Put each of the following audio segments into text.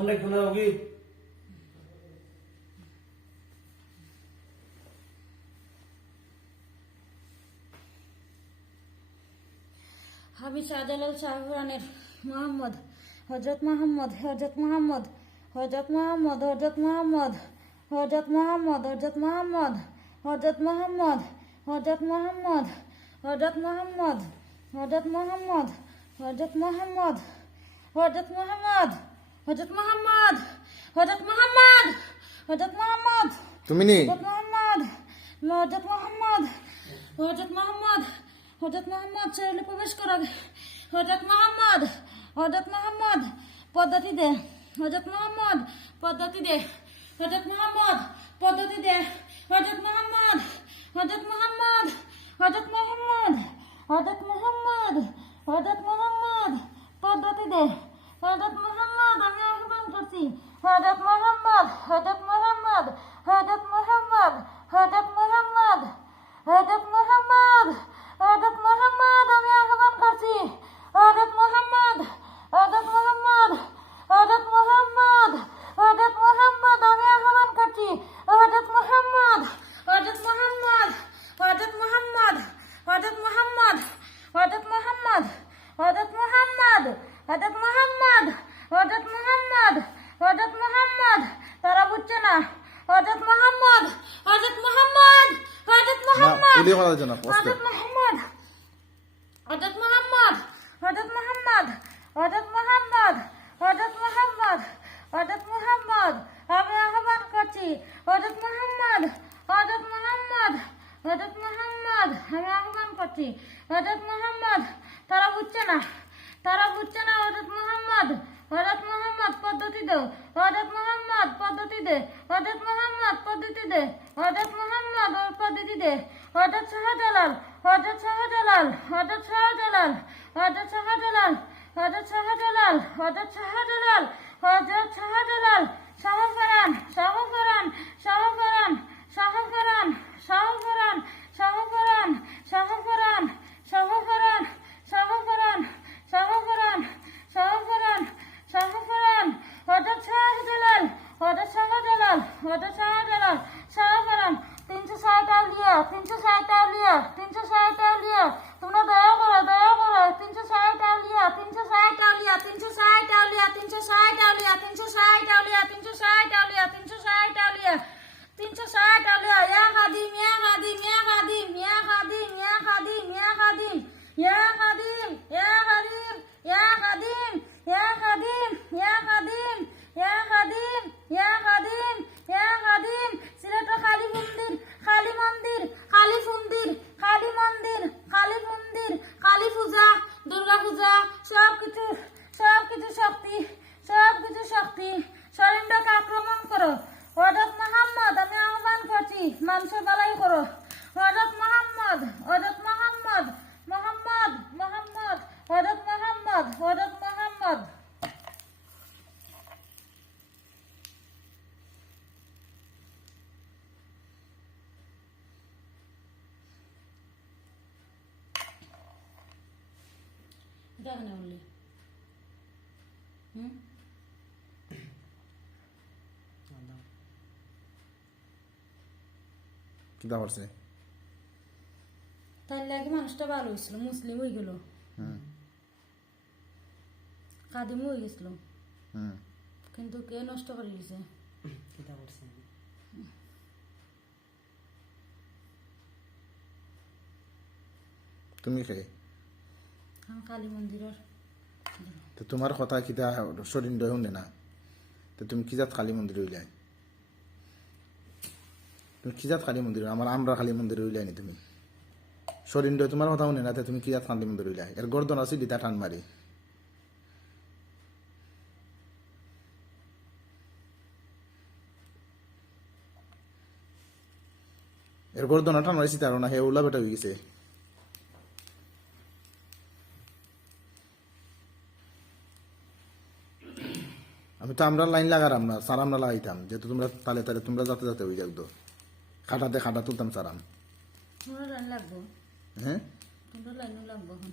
phone রাখবো না ওকে আমি শাহজালাল শাহপুরানের মোহাম্মদ হযরত মোহাম্মদ হযরত মোহাম্মদ হযরত মোহাম্মদ হযরত মোহাম্মদ হযরত মোহাম্মদ হযরত মোহাম্মদ হযরত মোহাম্মদ হযরত মোহাম্মদ হযরত মোহাম্মদ হযরত মোহাম্মদ হযরত মোহাম্মদ হযরত মোহাম্মদ হযরত মোহাম্মদ হযরত মোহাম্মদ হযরত মোহাম্মদ তুমি নি হযরত মোহাম্মদ হযরত মোহাম্মদ হযরত মোহাম্মদ হযরত মোহাম্মদ শরীরে প্রবেশ করা হযরত মোহাম্মদ হযরত মোহাম্মদ পদ্ধতি দে হযরত মোহাম্মদ পদ্ধতি দে হযরত মোহাম্মদ পদ্ধতি দে হযরত মোহাম্মদ হযরত মোহাম্মদ হযরত মোহাম্মদ হযরত মোহাম্মদ হযরত মোহাম্মদ পদ্ধতি দে হযরত মোহাম্মদ আমি আহ্বান করছি হযরত মোহাম্মদ হযরত মোহাম্মদ হযরত মোহাম্মদ হযরত মোহাম্মদ হযরত মোহাম্মদ হযরত মোহাম্মদ আমি আহ্বান করছি হযরত মোহাম্মদ হযরত মোহাম্মদ হযরত মোহাম্মদ হযরত মোহাম্মদ আমি আহ্বান করছি হযরত মোহাম্মদ হযরত মোহাম্মদ হযরত মোহাম্মদ হযরত মোহাম্মদ হযরত মোহাম্মদ হযরত মোহাম্মদ হযরত মোহাম্মদ হযরত মোহাম্মদ হযরত মোহাম্মদ তারা বুঝছে না হযরত মোহাম্মদ হযরত মোহাম্মদ হযরত মোহাম্মদ উলিয়ে কথা জানা হযরত মোহাম্মদ হযরত মোহাম্মদ হযরত মোহাম্মদ হযরত মোহাম্মদ হযরত মোহাম্মদ হযরত মোহাম্মদ আমি আহ্বান করছি হযরত মোহাম্মদ হযরত মোহাম্মদ হযরত মোহাম্মদ আমি আহ্বান করছি হযরত মোহাম্মদ তারা বুঝছে না হযরত মোহাম্মদ পদ্ধতি দাও হযরত মোহাম্মদ পদ্ধতি দে হযরত মোহাম্মদ পদ্ধতি দে হযরত মোহাম্মদ পদ্ধতি দে হযরত শাহজালাল হযরত শাহজালাল হযরত শাহজালাল হযরত শাহজালাল হযরত শাহজালাল হযরত শাহজালাল হযরত শাহজালাল শাহফরান শাহফরান শাহফরান শাহফরান শাহফরান শাহফরান শাহফরান শাহফরান শাহফরান শাহফরান শাহফরান শাহফরান হযরত শাহজালাল হযরত শাহজালাল হযরত শাহজালাল শাহফরান 360 আউলিয়া 360 আউলিয়া 360 আউলিয়া তোমরা দয়া করো 360 আউলিয়া 360 আউলিয়া 360 আউলিয়া 360 আউলিয়া 360 আউলিয়া 360 আউলিয়া 360 আউলিয়া 360 আউলিয়া ইয়া খাদিম ইয়া খাদিম ইয়া খাদিম ইয়া খাদিম ইয়া খাদিম ইয়া খাদিম ইয়া খাদিম ইয়া খাদিম ইয়া খাদিম ইয়া খাদিম ইয়া খাদিম ইয়া খাদিম ইয়া খাদিম ইয়া খাদিম সিলেটের কালী মন্দির কালী মন্দির কালী মন্দির কালী মন্দির কালী মন্দির কালী পূজা দুর্গা পূজা সবকিছু শক্তি শরীরটাকে আক্রমণ করো হযরত মোহাম্মদ আমি আহ্বান করছি মানুষের বালাই করো হযরত মোহাম্মদ হযরত মোহাম্মদ মোহাম্মদ মোহাম্মদ হযরত মোহাম্মদ হযরত মোহাম্মদ দেখেন বললি কি দা করছে তাই লাগে মানুষটা ভালো হয়েছিল মুসলিম হয়ে গেল কাদিম হয়ে গেছিল কিন্তু কে নষ্ট করে দিয়েছে তুমি কে আমি কালী মন্দিরের তো তোমার কথা কিতা শরীর দয় শুনে না তো তুমি কি জাত কালী মন্দির হইলাই তুমি কি জাত কালী মন্দির আমরা কালী মন্দির হইলাই নি তুমি শরীর দয় তোমার কথা শুনে না তো তুমি কি জাত কালী মন্দির হইলাই এর গর্দন আছে দিতা টান মারি এর গর্দন টান মারিছি তার না হে উল্লা বেটা হয়ে গেছে আমি তো আমরা লাইন লাগারাম না সারাম না লাগাইতাম যেহেতু তোমরা তালে তালে তোমরা যাতে যাতে হয়ে যাও তো খাটাতে খাটা তুলতাম সারাম লাইন লাগবো হ্যাঁ তোমরা লাইনও লাগবো এখন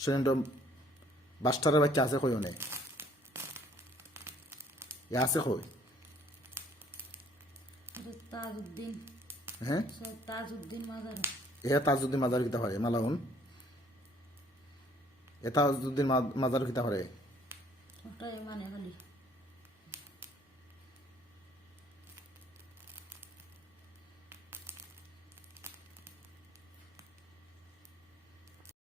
শরীর বাস্টারের বাচ্চা আছে কই অনেক এ আছে কই তাজউদ্দিন হ্যাঁ তাজউদ্দিন মাজার এ তাজউদ্দিন মাজার কিতা হয় মালাউন এ তাজউদ্দিন মাজার কিতা করে ওটাই মানে খালি